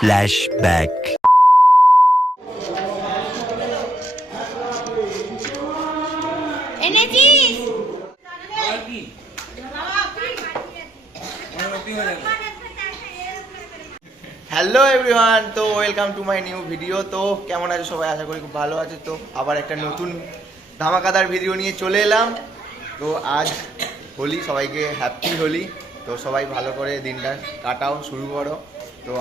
Flashback. Hello everyone, তো welcome to my new video. তো কেমন আছো সবাই? আশা করি খুব ভালো আছে। তো আবার একটা নতুন ধামাকাদার ভিডিও নিয়ে চলে এলাম। তো আজ হোলি, সবাইকে হ্যাপি হোলি। তো সবাই ভালো করে দিনটা কাটাও, শুরু করো। তো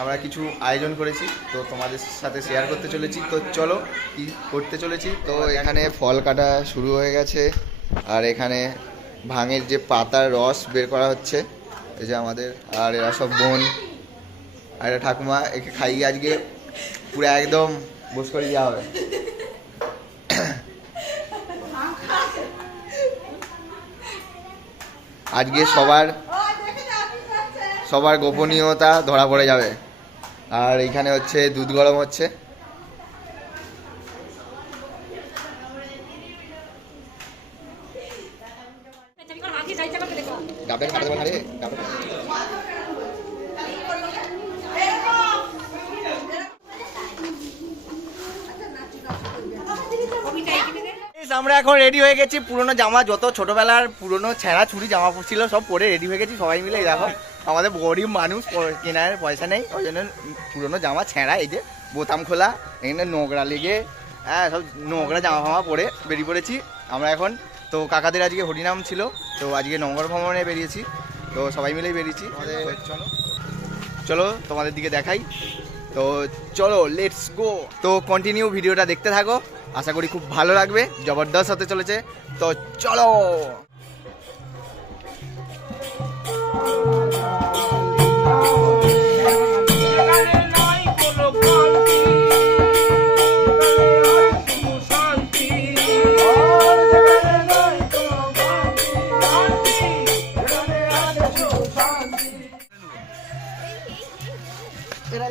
আমরা কিছু আয়োজন করেছি, তো তোমাদের সাথে শেয়ার করতে চলেছি। তো চলো কি করতে চলেছি। তো এখানে ফল কাটা শুরু হয়ে গেছে, আর এখানে ভাঙের যে পাতার রস বের করা হচ্ছে, এই যে আমাদের। আর এরা সব বোন আর এটা ঠাকুমা, একে খাইয়ে আজকে পুরো একদম বস করে দেওয়া হবে। আজকে সবার গোপনীয়তা ধরা পড়ে যাবে। আর এইখানে হচ্ছে দুধ গরম হচ্ছে। আমরা এখন রেডি হয়ে গেছি। পুরোনো জামা, যত ছোটবেলার পুরোনো ছেঁড়া ছুরি জামা ছিল সব পরে রেডি হয়ে গেছি সবাই মিলে। দেখো আমাদের গরিব মানুষ, কেনার পয়সা নেই, ওই জন্য পুরোনো জামা ছেঁড়া, এই যে বোতাম খোলা, এখানে নোংরা লেগে, হ্যাঁ সব নোংরা জামা ফামা পরে বেরিয়ে পড়েছি আমরা এখন। তো কাকাদের আজকে হরিনাম ছিল, তো আজকে নগর ভ্রমণে বেরিয়েছি। তো সবাই মিলেই বেরিয়েছি। চলো তোমাদের দিকে দেখাই। তো চলো লেটস গো। তো কন্টিনিউ ভিডিওটা দেখতে থাকো, আশা করি খুব ভালো লাগবে, জবরদস্ত হতে চলেছে। তো চলো।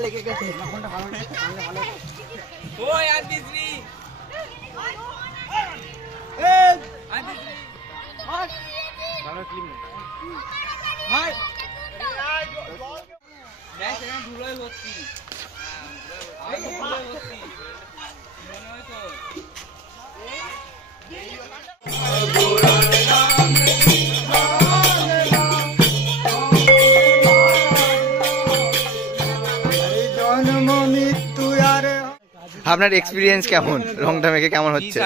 লেগে গেছে আপনার এক্সপিরিয়েন্স কেমন? রংটা মেখে কেমন হচ্ছে?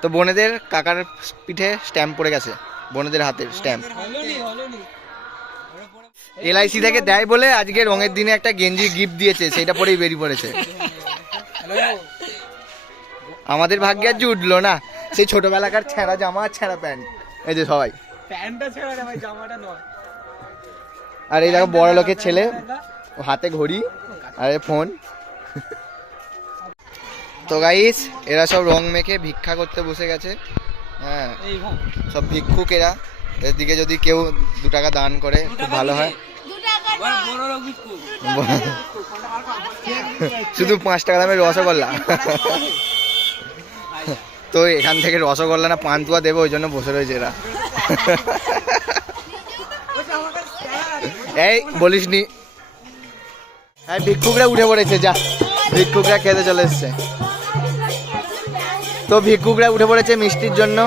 তো বোনেদের কাকার পিঠে স্ট্যাম্প পড়ে গেছে, বোনেদের হাতের স্ট্যাম্প। LIC থেকে দেয় বলে আজকে রঙের দিনে একটা গেঞ্জি গিফট দিয়েছে, সেটা পরেই বেরিয়ে পড়েছে। আমাদের ভাগ্যে আর জুটলো না সেই ছোটবেলাকার ছেঁড়া জামা আর ছেঁড়া প্যান্ট। এই যে সবাই প্যান্টটা ছেঁড়া রে ভাই, জামাটা নয়। আর এই দেখো বড় লোকের ছেলে, হাতে ঘড়ি আর ফোন। তো গাইস, এরা সব রং মেখে ভিক্ষা করতে বসে গেছে। হ্যাঁ, সব ভিক্ষুক এরা। এর দিকে যদি কেউ 2 টাকা দান করে খুব ভালো হয়। শুধু 5 টাকা দামের রসগোল্লা। তো এখান থেকে রসগোল্লা না পান্তুয়া দেবে, ওই জন্য বসে রয়েছে এরা। এই বলিসনি, হ্যাঁ ভিক্ষুকরা উঠে পড়েছে, যা ভিক্ষুকরা খেতে চলে এসছে। তো ভিক্ষুকরা উঠে পড়েছে মিষ্টির জন্য।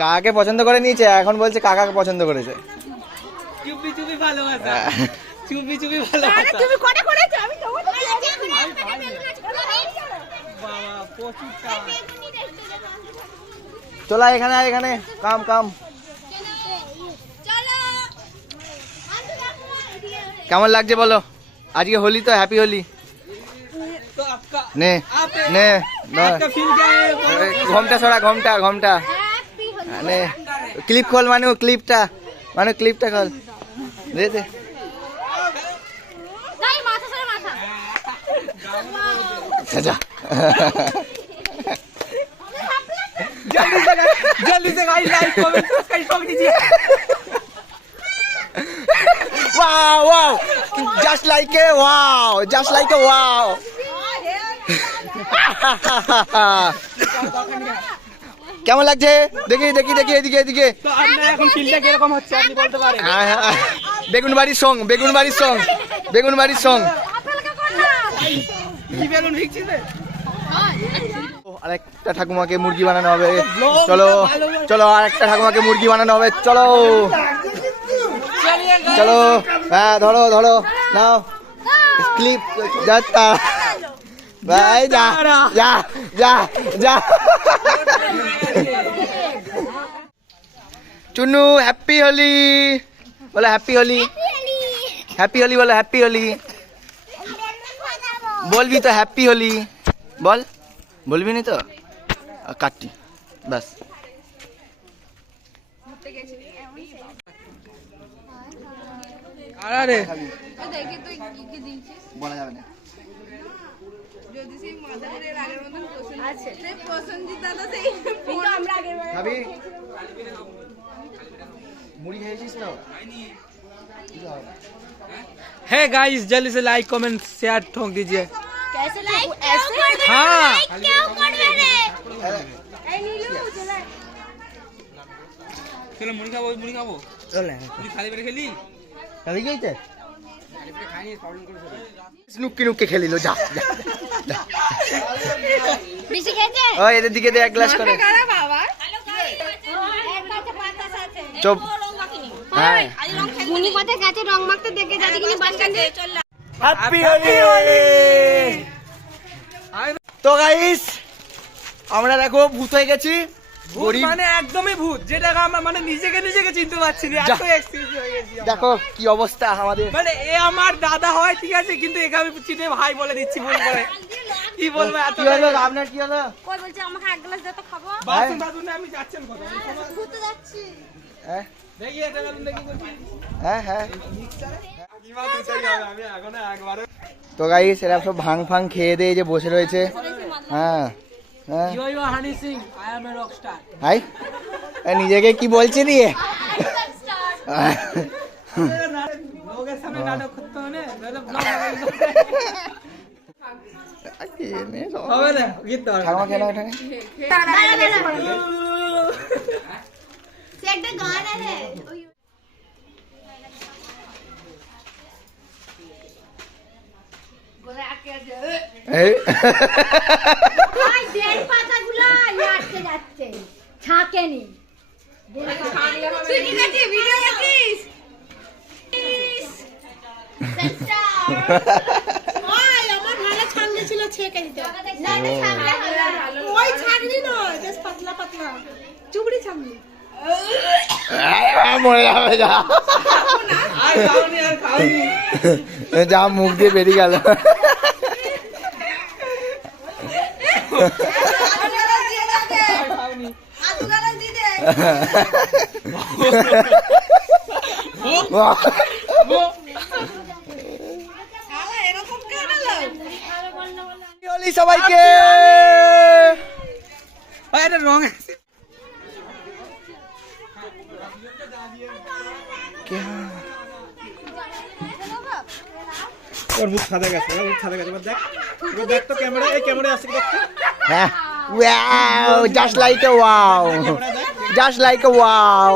কাকাকে পছন্দ করে নিয়েছে, এখন বলছে কাকাকে পছন্দ করেছে। চলা এখানে, এখানে কাম কাম। কেমন লাগছে বলো? আজকে হোলি, তো হ্যাপি হোলি। নে নে ঘোমটা ছড়া, ঘোমটা ঘোমটা নে। ক্লিপ খোল মানু, ক্লিপটা খোল, দে দে। जा जल्दी से गाइस लाइक कमेंट सब्सक्राइब कर दीजिए। wow, wow. Just like a wow, just like a wow. কেমন লাগছে দেখি দেখি দেখি এদিকে এদিকে এখন ফিলটা কিরকম হচ্ছে আপনি বলতে পারেন? বেগুনবাড়ির সং বেগুনবাড়ির সং বেগুনবাড়ির সং কি বেগুন ভিগছিস রে? আরেকটা ঠাকুমাকে মুরগি বানানো হবে চলো চলো আরেকটা ঠাকুমাকে মুরগি বানানো হবে চলো চলো হ্যাঁ ধরো ধরো নাও ক্লিপ যাত্রা ভাই যা যা যা যা চুনু হ্যাপি হোলি বলো হ্যাপি হোলি হ্যাপি হোলি বলো হ্যাপি হোলি বলবি তো হ্যাপি হোলি বল বলবি না তো কাটটি বাস আরে বলা যাবে না খাবি মুড়ি খেয়েছিস তো है गाइस जल्दी से लाइक कमेंट शेयर ठोक दीजिए। कैसे लाइक ऐसे हाँ क्यों कर रहे हैं ए नीलू चला चलो मुड़ी खाबो চল না मुड़ी खाली पेटे खेली খাবি গেইতে खाली पेटे खाई नहीं प्रॉब्लम करो सब নুক্কি নুক্কি খেলিলো যা যা বেশি খেতে ওই এদের দিকে দে এক গ্লাস করে কারা বাবা হ্যালো গাইস এক কাছে পাতা সাথে চুপ রং মাখিনি হ্যাঁ গুনি কোথায় গেছে রং মাখতে দেখে যাতে কিনি বাস স্ট্যান্ডে চল হ্যাপি হোলি তো গাইস আমরা দেখো ভূত হয়ে গেছি ভূত মানে একদমই ভূত যেটা আমরা মানে নিজেকে চিনতে পারছি না এত এক্সপেরিয়েন্স হয়ে গেছি আমরা। দেখো কি অবস্থা আমাদের মানে এ আমার দাদা হয় ঠিক আছে কিন্তু একে আমি চিনে ভাই বলে দিচ্ছি ভুল করে কি বলবো এত কি হলো আপনার কি হলো কই বলছে আমাকে এক গ্লাস দে তো খাবো বাথরুমে আমি যাচ্ছেন কোথায় ঘুরতে যাচ্ছি হ্যাঁ দেখি এটা বলুন দেখি বলছি হ্যাঁ হ্যাঁ কি বাত উঠাই হবে আমি এখন একবারে তো গাইস এরা সব ভাং ফাং খেয়ে দিয়ে যে বসে রয়েছে হ্যাঁ হ্যাঁ you Honey Singh I am a rock star hi নিজেকে কি বলছে দিয়ে লোকের সামনে নাটক করতে হবে না ব্লগ হবে না গীত তো ঠাকুমা কেন ওঠে সে একটা গান আছে ওই গোলা আটকে আছে এই ভাই দেড় পাতাগুলো আটকে যাচ্ছে ছাকেনি তুই কি দেখছিস ভিডিও দেখছিস ওই আমার ভালো ছাগনি ছিল ছেকে দিতে না না ছাগনি ওই ছাগনি নয় বেশ পাতলা পাতলা চুবড়ি ছাগনি মরে যাবে যা আর খাওনি যা মুখ দিয়ে বেরিয়ে গেল খাওনি হোলি সবাইকে ভাই এটা রং ওর মুখ সাদা গেছে দেখ দেখ তো ক্যামেরা এই ক্যামেরা আসছে দেখ হ্যাঁ wow just like a wow just like a wow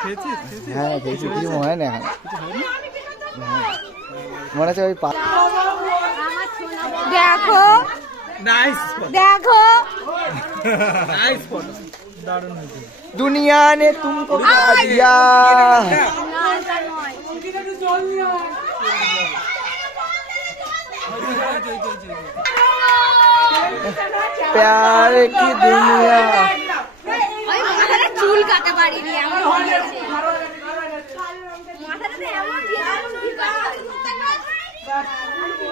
খেয়েছিস হ্যাঁ দেখছি কিছু মনে হয় না এখন মনে হচ্ছে ওই দেখো নাইস দেখো नाइस फोटो दारुण হয়েছে दुनिया ने तुमको क्या दिया प्यार की दुनिया ওই মাথাটা চুল কাটা পারিনি এমন হয়েছে মাথাটা এমন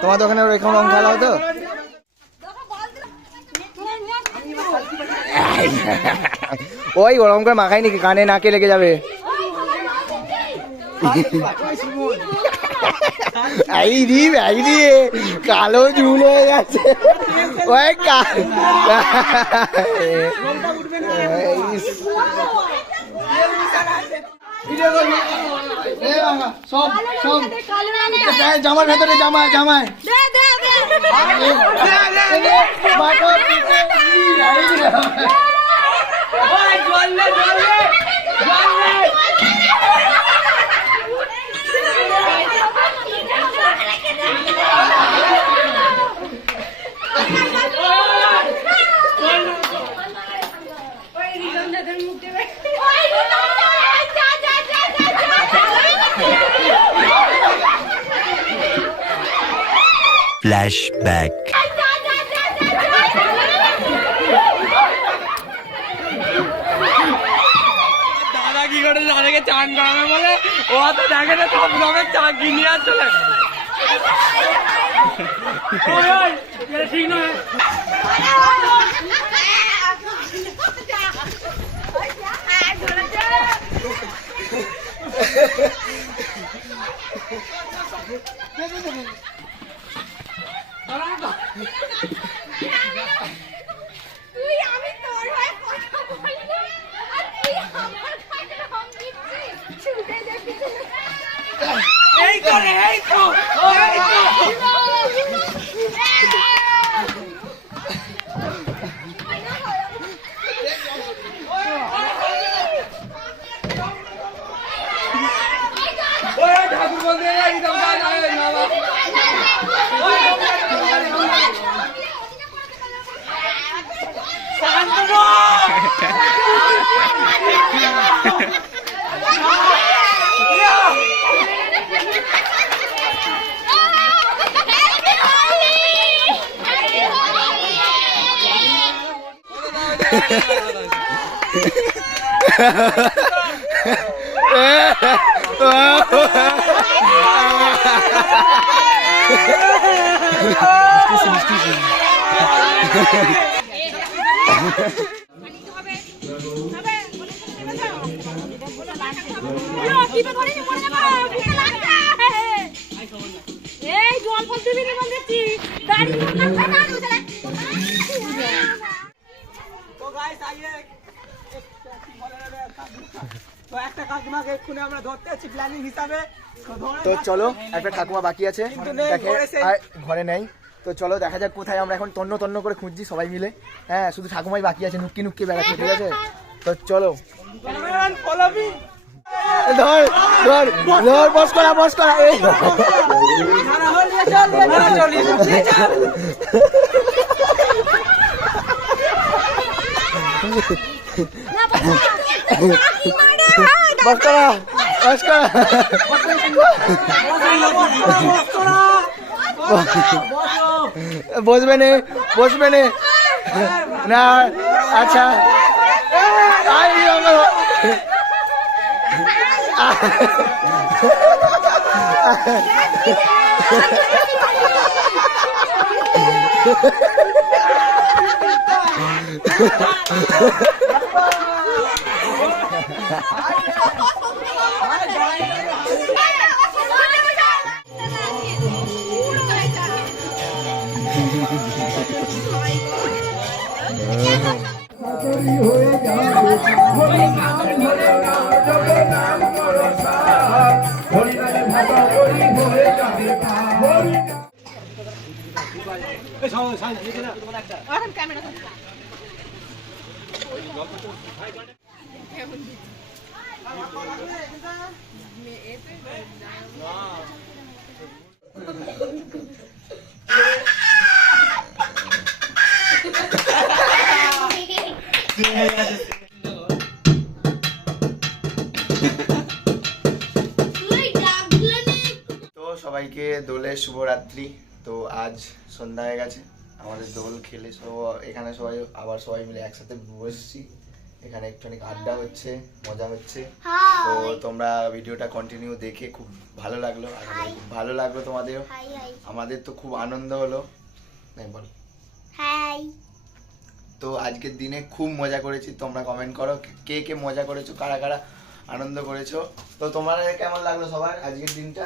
তোমাদের ওখানে এরকম রং খেলা হতো ওই ওরকম করে মাখাই নাকি কানে নাকে লেগে যাবে এই কালো চুল হয়ে গেছে ওই ভিডিও করবি এ বাবা সব সব জামার ভেতরে জামায় জামায় দে দে দে বাটো পিছে ওই জললে জললে জললে Flashback. দাদা কি করে দাদাকে চান করাবে বলে ও তো দেখে না সব রকমের চা কিনে আর চলে ওই ওই এটা ঠিক নয় তুই আমি তোর হয়ে কথা বলবো আর তুই আমার কাছে হাম দিচ্ছিস ছুটে যাবি এই তো রে এই তো এই তো ওই ঠাকুর বন্ধে একদম যাবে না বাবা এই জল ফল দিবি নি বলছি গাড়ি তো গাইস আইয়ে তো একটা কাকিমাকে এক্ষুনি আমরা ধরতে আছি প্ল্যানিং হিসাবে তো চলো একটা ঠাকুমা বাকি আছে কিন্তু নেই, দেখে ঘরে সেই- আর ঘরে নেই তো চলো দেখা যাক কোথায় আমরা এখন তন্ন তন্ন করে খুঁজছি সবাই মিলে হ্যাঁ শুধু ঠাকুমাই বাকি আছে নুক্কি নুক্কি বেড়াচ্ছে ঠিক আছে তো চলো ফলো মি ধর ধর ধর বস করা এই বস করা বসবে নে না আচ্ছা তো সবাইকে দোলের শুভরাত্রি। তো আজ সন্ধ্যা হয়ে গেছে, আমাদের দোল খেলে এখানে সবাই মিলে একসাথে বসছি, এখানে একটুখানি আড্ডা হচ্ছে, মজা হচ্ছে। তো তোমরা ভিডিওটা কন্টিনিউ দেখে খুব ভালো লাগলো, খুব ভালো লাগলো তোমাদেরও, আমাদের তো খুব আনন্দ হলো। বল হাই। তো আজকের দিনে খুব মজা করেছি, তোমরা কমেন্ট করো কে কে মজা করেছো, কারা কারা আনন্দ করেছো। তো তোমাদের কেমন লাগলো সবার আজকের দিনটা?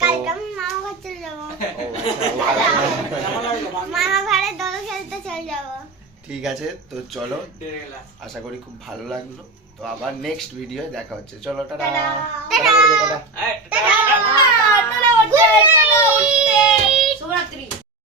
কালকে আমি মামা ঘর চলে যাবো, মামা ঘরে দোল খেলতে চলে যাবো। ঠিক আছে, তো চলো, আশা করি খুব ভালো লাগলো। তো আবার নেক্সট ভিডিও দেখা হচ্ছে। চলো, টাটা। টাটা করে দে, টাটা। টাটা।